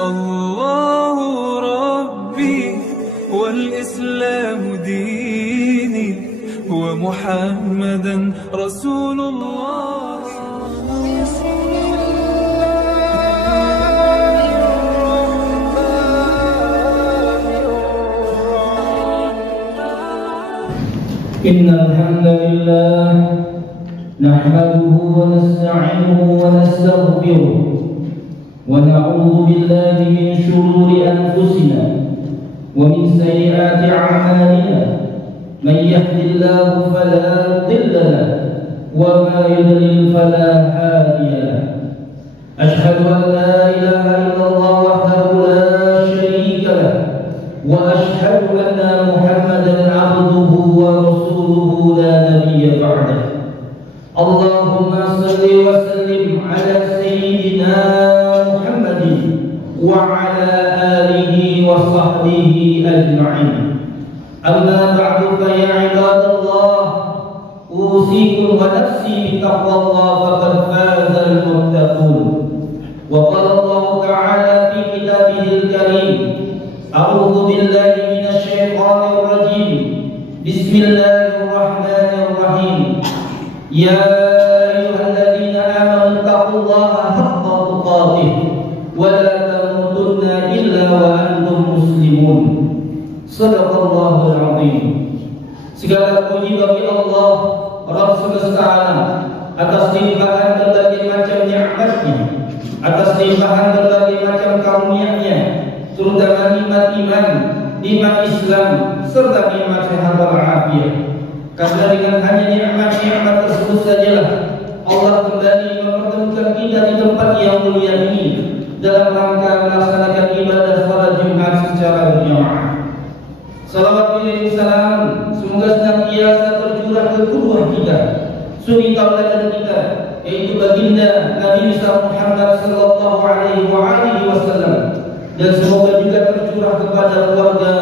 الله ربي والإسلام ديني ومحمدا رسول الله. إن الحمد لله نحمده ونستعينه ونستغفره ونعوذ بالله من شرور أنفسنا ومن سيئات أعمالنا، من يهد الله فلا مضل له وما يضلل فلا هادي له. أشهد أن لا إله إلا الله وحده لا شريك له، وأشهد أن محمدا عبده ورسوله لا نبي بعده. اللهم صل وسلم على سيدنا محمد وعلى آله وصحبه أجمعين. أما بعد فيا عباد الله، أوصيكم ونفسي بتقوى الله فقد فاز المتقون. وقال الله تعالى في كتابه الكريم: أعوذ بالله من الشيطان الرجيم، بسم الله الرحمن الرحيم. يا أيها الذين آمنوا اتقوا الله حق تقاته ولا تموتن إلا وأنتم مسلمون. Sadaqallahul azim. Segala puji bagi Allah, Rabb semesta alam, atas limpahan berbagai macam nikmat-Nya, atas limpahan berbagai macam karunia-Nya, terutama nikmat iman, nikmat Islam, serta nikmat sehat walafiat. Karena dengan hanya nikmat-nikmat tersebut sajalah Allah kembali mempertemukan kita di tempat yang mulia ini dalam rangka melaksanakan ibadah salat Jumat secara berjamaah. Salawat dan salam semoga senantiasa tercurah ke kedua kita, suri tauladan kita, yaitu baginda Nabi Muhammad sallallahu alaihi wasallam, dan semoga juga tercurah kepada keluarga,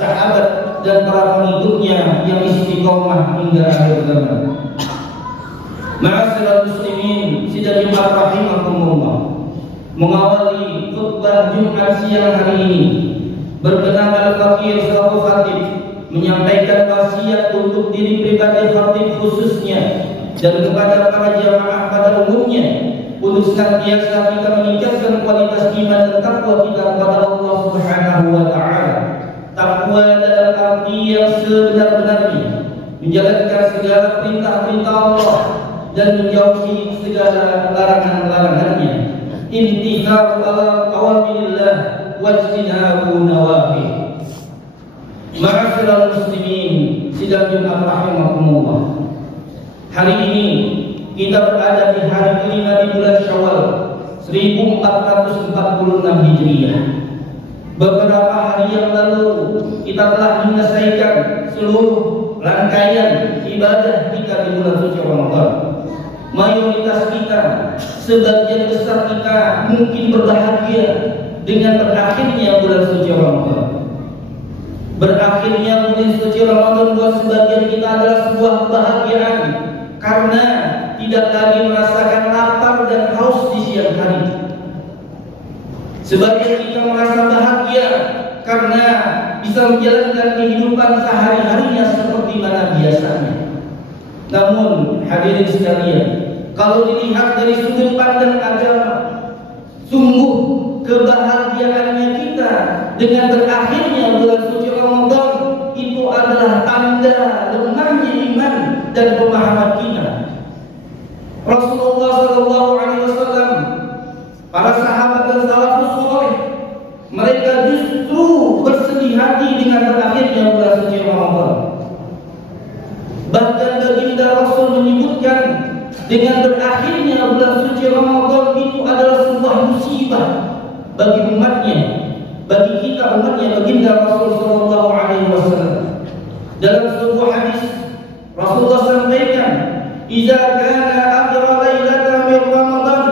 sahabat dan para pengikutnya yang istiqomah hingga akhir zaman. Ma'asyiral muslimin, sidang Jumat rahimakumullah. Mengawali khutbah Jumat siang hari ini, berkenan Al-Fakir selaku khatib menyampaikan wasiat untuk diri pribadi khatib khususnya dan kepada para jamaah pada umumnya untuk senantiasa kita meningkatkan kualitas iman dan takwa kita kepada Allah Subhanahu wa taala. Takwa dalam arti yang sebenar-benarnya, menjalankan segala perintah-perintah Allah dan menjauhi segala larangan-larangannya. Intiharu awamirillah wajtinabu nawahi. Ma'asyiral muslimin, sidang Jumat rahimakumullah. Hari ini kita berada di hari kelima di bulan Syawal 1446 Hijriah. Beberapa hari yang lalu kita telah menyelesaikan seluruh rangkaian ibadah kita di bulan suci Ramadan. Mayoritas kita, sebagian besar kita mungkin berbahagia dengan berakhirnya bulan suci Ramadan. Berakhirnya bulan suci Ramadan buat sebagian kita adalah sebuah kebahagiaan, karena tidak lagi merasakan lapar dan haus di siang hari. Sebagian kita merasa bahagia karena bisa menjalankan kehidupan sehari-harinya seperti mana biasanya. Namun hadirin sekalian, kalau dilihat dari sudut pandang agama, sungguh kebahagiaannya kita dengan berakhirnya bulan suci Ramadan itu adalah tanda lemahnya iman dan pemahaman kita. Rasulullah SAW, para sahabat dan salafus saleh, mereka justru bersedih hati dengan berakhirnya bulan suci Ramadan. Bahkan baginda Rasul menyebutkan dengan berakhirnya bulan suci Ramadan itu adalah sebuah musibah bagi umatnya, bagi kita umatnya baginda Rasul sallallahu alaihi wasallam. Dalam sebuah hadis Rasulullah sampaikan, "Idza kana akhir lailatan min Ramadan,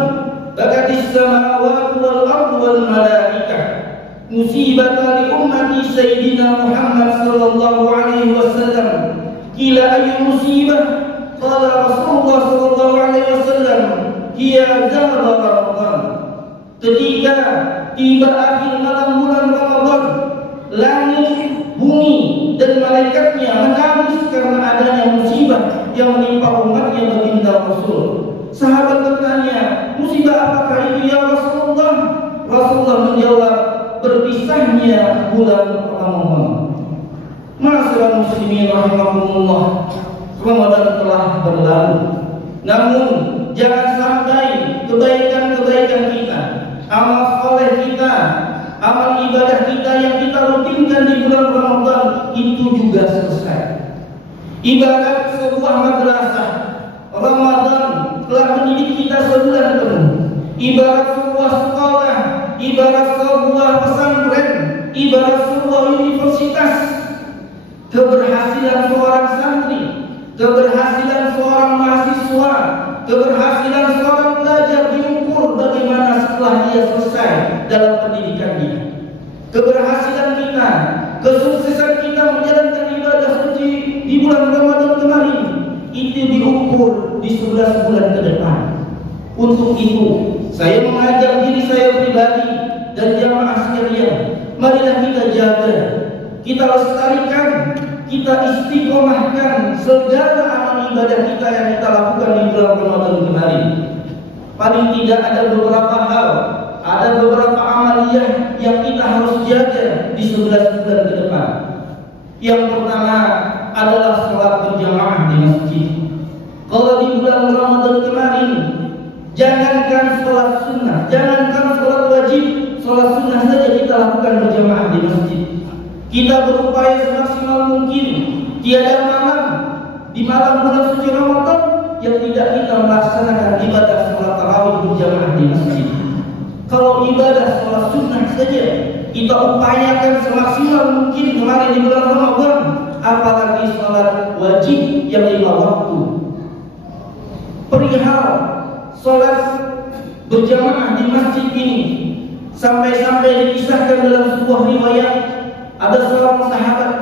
bakatis samawati wal ardu wal malaikah musibatan li ummati sayyidina Muhammad sallallahu alaihi wasallam." Qila ayyu musibah? Qala Rasulullah sallallahu alaihi wasallam, "Hiya zahra Ramadan." Ketika tiba akhir malam bulan Ramadan, langit, bumi dan malaikatnya menangis karena adanya musibah yang menimpa umatnya baginda Rasul. Sahabat bertanya, musibah apakah itu ya Rasulullah? Rasulullah menjawab, berpisahnya bulan Ramadan. Ma'asyiral muslimin rahimakumullah, Ramadan telah berlalu. Namun jangan sampai kebaikan-kebaikan kita, amal soleh kita, amal ibadah kita yang kita rutinkan di bulan Ramadan itu juga selesai. Ibarat sebuah madrasah, Ramadan telah mendidik kita sebulan penuh. Ibarat sebuah sekolah, ibarat sebuah pesantren, ibarat sebuah universitas. Keberhasilan seorang santri, keberhasilan seorang mahasiswa, keberhasilan seorang pelajar diukur bagaimana setelah dia selesai dalam pendidikan dia. Keberhasilan kita, kesuksesan kita menjalankan ibadah suci di bulan Ramadan kemarin itu diukur di 11 bulan ke depan. Untuk itu, saya mengajak diri saya pribadi dan jamaah sekalian, marilah kita jaga, kita lestarikan, kita istiqomahkan segala amal ibadah kita yang kita lakukan di bulan Ramadan kemarin. Paling tidak ada beberapa hal, ada beberapa amaliyah yang kita harus jaga di 11 bulan ke depan. Yang pertama adalah sholat berjamaah di masjid. Kalau di bulan Ramadan kemarin, jangankan sholat sunnah, jangankan sholat wajib, sholat sunnah saja kita lakukan berjamaah di masjid. Kita berupaya semaksimal mungkin, tiada malam di malam bulan suci Ramadan yang tidak kita melaksanakan ibadah sholat tarawih berjamaah di masjid. Kalau ibadah sholat sunnah saja kita upayakan semaksimal mungkin kemarin di bulan Ramadan, apalagi sholat wajib yang 5 waktu. Perihal sholat berjamaah di masjid ini, sampai-sampai dikisahkan dalam sebuah riwayat, ada seorang sahabat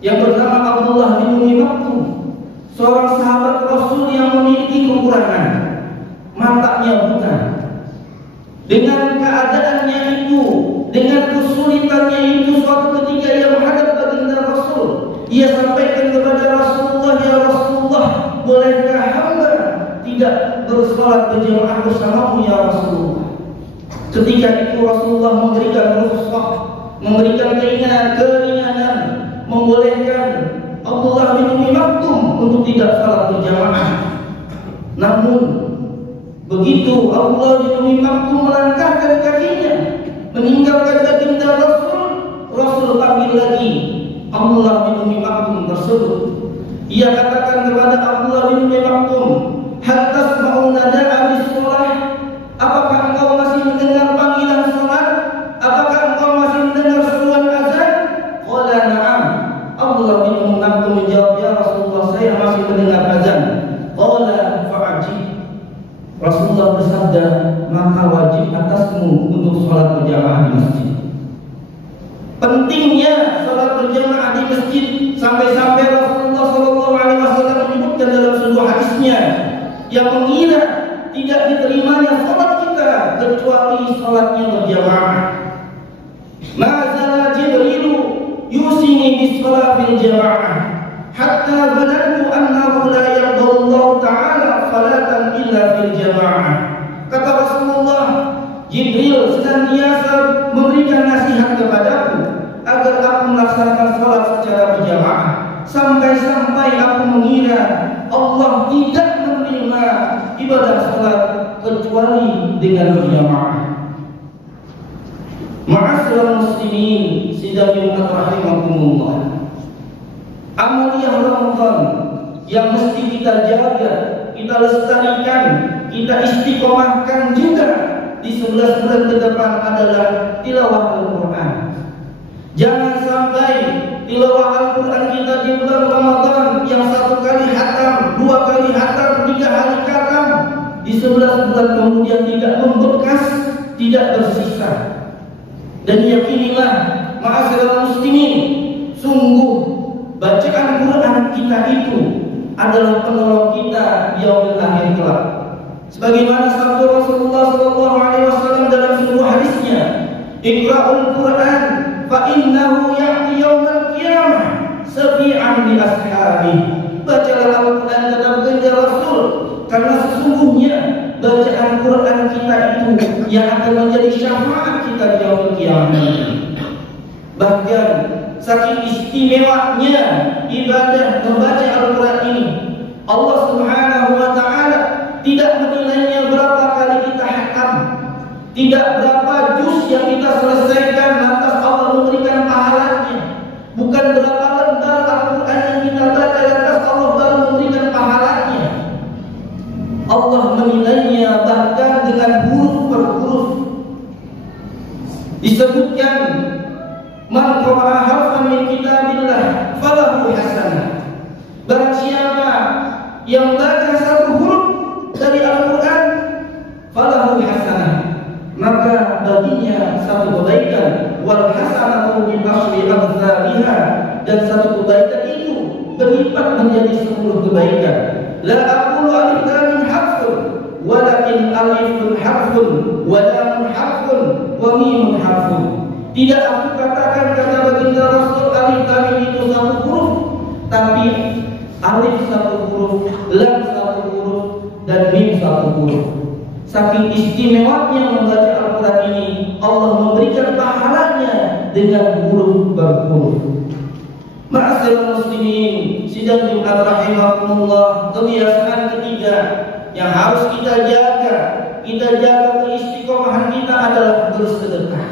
yang bernama Abdullah bin Umi Maktum, seorang sahabat Rasul yang memiliki kekurangan, matanya buta. Dengan keadaannya itu, dengan kesulitannya itu, suatu ketika ia menghadap baginda Rasul, ia sampaikan kepada Rasulullah, ya Rasulullah, bolehkah hamba tidak bersolat berjamaah bersamamu ya Rasulullah? Ketika itu Rasulullah memberikan rukhsah, memberikan keringanan, membolehkan Abdullah bin Umi Maktum untuk tidak salat berjamaah. Namun begitu Abdullah bin Umi Maktum melangkahkan kakinya meninggalkan baginda Rasul, Rasul panggil lagi Abdullah bin Umi Maktum tersebut. Ia katakan kepada Abdullah bin Umi Maktum, hal tasma'u nada'a bis-shalah? Apakah engkau masih mendengar panggilan salat? Apakah engkau masih mendengar seruan azan? Qala na'am. Abdullah bin Umi Maktum menjawab, ya Rasulullah, saya masih mendengar azan. Qala fa'ajib. Rasulullah bersabda, maka wajib atasmu untuk sholat berjamaah di masjid. Pentingnya sholat berjamaah di masjid sampai-sampai Rasulullah SAW menyebutkan dalam sebuah hadisnya yang mengira tidak diterimanya sholat kita kecuali sholatnya berjamaah. Ma'azala Jibrilu yusini bis-sholat bil jamaah hatta zanantu annahu la yaqbalullahu ta'ala salatan illa fil jamaah. Kata Rasulullah, Jibril senantiasa memberikan nasihat kepadaku agar aku melaksanakan salat secara berjamaah, sampai-sampai aku mengira Allah tidak menerima ibadah salat kecuali dengan berjamaah. Ma'asyiral muslimin sidang rahimakumullah, amaliyah Ramadan yang mesti kita jaga, kita lestarikan, kita istiqomahkan juga di 11 bulan ke depan adalah tilawah Al-Quran. Jangan sampai tilawah Al-Quran kita di bulan Ramadan yang 1 kali khatam, 2 kali khatam, 3 kali khatam, di 11 bulan kemudian tidak membekas, tidak bersisa. Dan yakinilah ma'asyiral muslimin, sungguh bacaan Quran kita itu adalah penolong kita di yaumil akhir kelak. Sebagaimana sabda Rasulullah SAW dalam sebuah hadisnya, Iqra'ul Qur'an fa innahu ya'ti yaumal qiyamah syafi'an li ashabihi. Bacalah Al-Quran, kata baginda Rasul, karena sesungguhnya bacaan Quran kita itu yang akan menjadi syafaat kita di yaumul qiyamah. Bahkan saking istimewanya ibadah membaca Al-Quran ini, Allah Subhanahu wa ta'ala tidak menilainya berapa kali kita hatam, tidak berapa juz yang kita selesaikan lantas Allah memberikan pahalanya, bukan berapa lembar Al-Quran yang kita baca lantas Allah baru memberikan pahalanya. Allah menilainya bahkan dengan huruf per huruf. Disebutkan man qara'a harfan min kitabillah falahu hasanah. Barang siapa yang baca satu huruf dari Al-Quran, falahu hasanah, maka baginya satu kebaikan. Wal hasanatu bi asyri amsalihha, dan satu kebaikan itu berlipat menjadi 10 kebaikan. La aqulu alif lam harfun walakin alifun harfun wa lamun harfun wa mimun harfun. Tidak aku katakan, kata baginda Rasul, alif lam itu satu huruf, tapi alif satu huruf, lam satu huruf, dan mim satu huruf. Saking istimewanya membaca Al-Quran ini, Allah memberikan pahalanya dengan huruf per huruf. Ma'asyiral muslimin, sidang Jumat rahimakumullah, kebiasaan ketiga yang harus kita jaga keistiqomahan kita adalah bersedekah.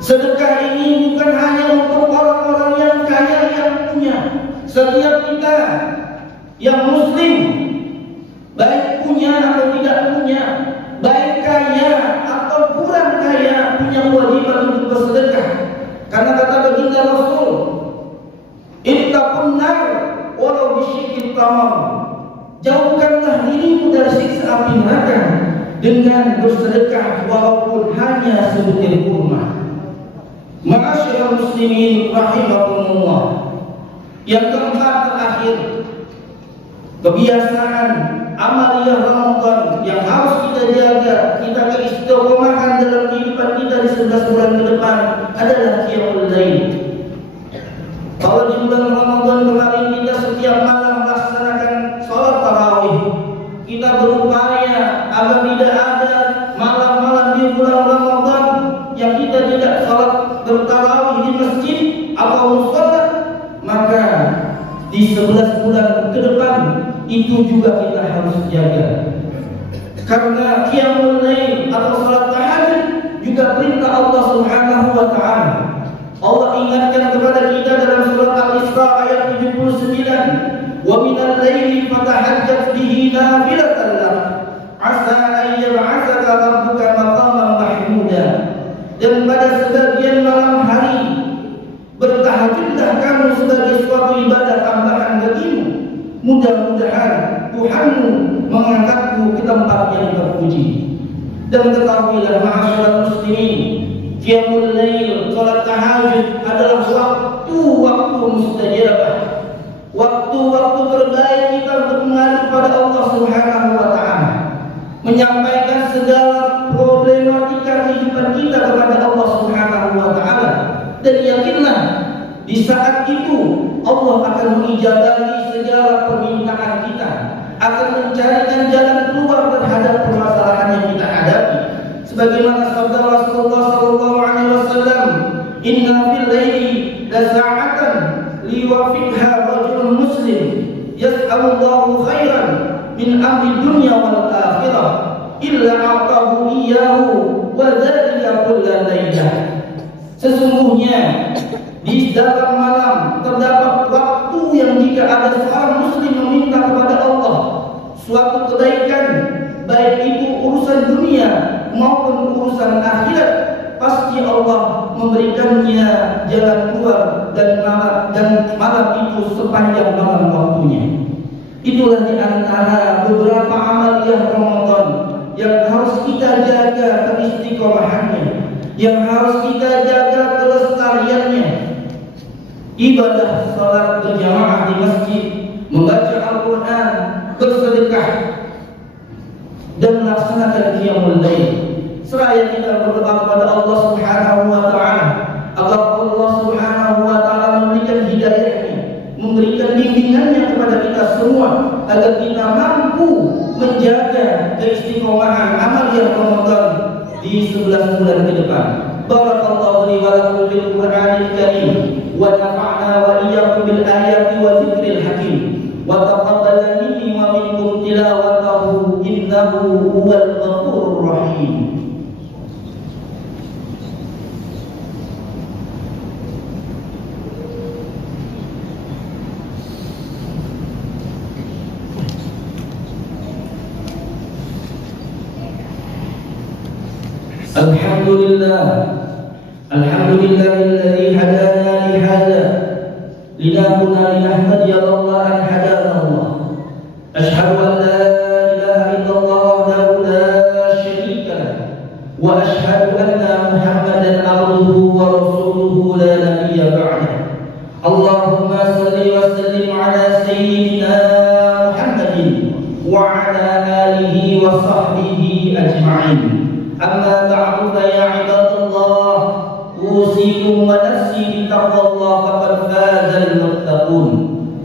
Sedekah ini bukan hanya untuk orang-orang yang kaya yang punya. Setiap kita yang muslim, baik punya atau tidak punya, baik kaya atau kurang kaya, punya kewajiban untuk bersedekah. Karena kata baginda Rasul, ittaqun nar walau bisyikil tamam. Jauhkanlah dirimu dari siksa api neraka dengan bersedekah walaupun hanya sebutir kurma. Ma'asyiral muslimin rahimakumullah. Yang keempat terakhir, kebiasaan amaliyah Ramadan yang harus kita jaga, kita keistiqomahan dalam kehidupan kita di 11 bulan ke depan adalah qiyamul lail. Kalau di bulan Ramadan kemarin kita setiap malam melaksanakan sholat tarawih, kita berupaya agar tidak ada malam-malam di bulan Ramadan yang kita tidak sholat bertarawih di masjid atau mushola. Maka di 11 bulan ke depan itu juga kita harus jaga. Karena qiyamul lail atau salat tahajud juga perintah Allah Subhanahu wa ta'ala. Allah ingatkan kepada kita dalam surat Al-Isra ayat 79, "Wa minal laili fatahajjat bihi nafilatan lak, 'asa an yab'atsaka rabbuka maqaman mahmuda." Dan pada sebagian malam hari bertahajudlah kamu sebagai suatu ibadah tambahan bagimu. Mudah-mudahan Tuhanmu mengangkatku ke tempat yang terpuji. Dan ketahuilah ma'asyiral muslimin, qiyamul lail, salat tahajud adalah waktu-waktu mustajabah, waktu-waktu terbaik kita untuk mengadu pada Allah Subhanahu wa ta'ala, menyampaikan segala problematika kehidupan kita kepada Allah Subhanahu wa ta'ala. Dan yakinlah di saat itu Allah akan mengijabahi segala permintaan kita, akan mencarikan jalan keluar terhadap permasalahan yang kita hadapi. Sebagaimana sabda Rasulullah SAW, "Inna fil laili la sa'atan liwafiqha rajulun muslim yas'alullahu khairan min amri dunya wal akhirah illa a'tahu iyyahu wa dzalika kullal lailah." Sesungguhnya di dalam malam terdapat waktu yang jika ada seorang muslim meminta kepada Allah suatu kebaikan, baik itu urusan dunia maupun urusan akhirat, pasti Allah memberikannya jalan keluar dan malam itu sepanjang malam waktunya. Itulah di antara beberapa amaliyah Ramadan yang harus kita jaga keistiqomahannya, yang harus kita jaga kelestariannya. Ibadah salat berjamaah di masjid, membaca Al-Quran, bersedekah, dan melaksanakan qiyamul lail. Seraya kita berdoa kepada 11 bulan ke depan. Barakallahu li wa lakum bil Qur'anil Karim wa nafa'na wa iyyakum bil ayati wa dzikril hakim wa taqabbal minni wa minkum tilawatahu innahu huwal ghafurur rahim. Alhamdulillahilladzi hadana li hadza linakuna linahtadiya lawla an hadana Allah. Ashhadu an la ilaha illallah wahdahu la syarika lah wa ashhadu anna Muhammadan abduhu wa rasuluhu la nabiyya ba'dah. Allahumma salli wa sallim ala sayyidina Muhammadin wa ala alihi wa sahbihi ajma'in. Amma ba'du fa ya ibadallah, usikum wa nafsi bi taqwallah faqad faza al-muttaqun.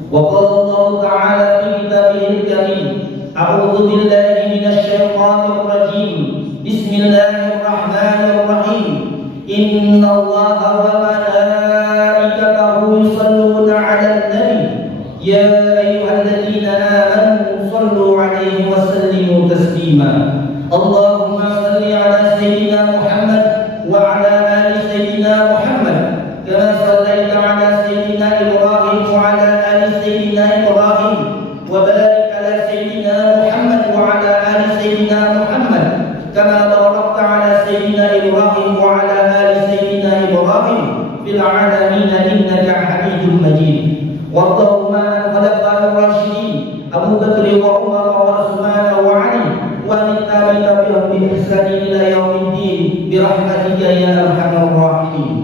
Wa qala Allah ta'ala fi kitabihil karim, a'udzu billahi minasy syaithanir rajim. Bismillahirrahmanirrahim. Innallaha wa malaikatahu yusholluna 'alan nabi ya ayyuhalladzina amanu shallu 'alaihi wa sallimu taslima. Allahumma salli ala sayyidina Muhammad wa ala ali sayyidina Muhammad kama sallaita ala sayyidina Ibrahim wa ala ali sayyidina Ibrahim wa barik ala sayyidina Muhammad wa ala ali sayyidina Muhammad kama barakta ala sayyidina Ibrahim wa ala ali sayyidina Ibrahim fil alamin innaka Hamidum Majid. Allahumma an khulafa'ir rasyidin Abu Bakr wa Umar wa Utsman wa Ali وَنِتَّبِعَهُمْ بِإِحْسَانٍ إِلَى يَوْمِ الدِّينِ بِرَحْمَتِكَ يَا أَرْحَمَ الرَّاحِمِينَ.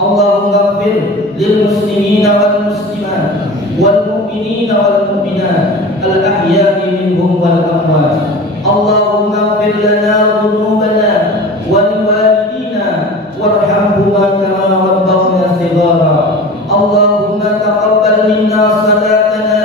اللهم اغفر للمسلمين والمسلمات والمؤمنين والمؤمنات الأحياء منهم والأموات. اللهم اغفر لنا ذنوبنا ولوالدينا وارحمهما كما ربونا صغارا. اللهم تقبل منا صلاتنا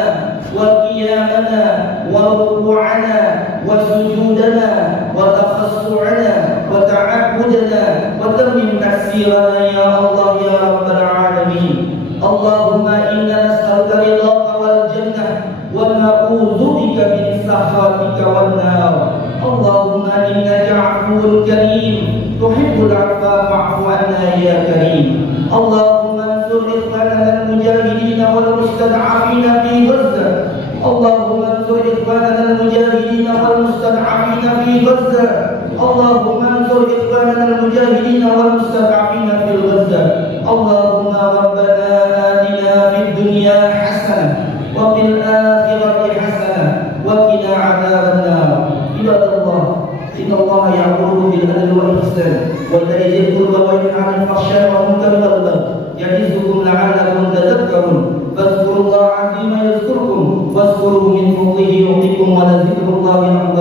وقيامنا وركوعنا وسجودنا وتخشعنا وتعبدنا وتمم تكسيرنا يا الله يا رب العالمين. اللهم إنا نسألك رضاك والجنة ونعوذ بك من سخطك والنار. اللهم إنك عفو كريم تحب العفو فاعف عنا يا كريم. اللهم انصر إخواننا المجاهدين والمستضعفين في غزة. اللهم انصر إخواننا المجاهدين والمستضعفين في غزة. اللهم انصر إخواننا المجاهدين والمستضعفين في غزة. اللهم ربنا آتنا في الدنيا حسنة وفي الآخرة حسنة وقنا عذاب النار. عباد الله، إن الله يأمر بالعدل والإحسان وإيتاء ذي القربى وينهى عن الفحشاء والمنكر والبغي يعظكم لعلكم تذكرون. فاذكروا الله عظيما يذكركم واذكروه من فضله يعطيكم ولذكر الله أكبر.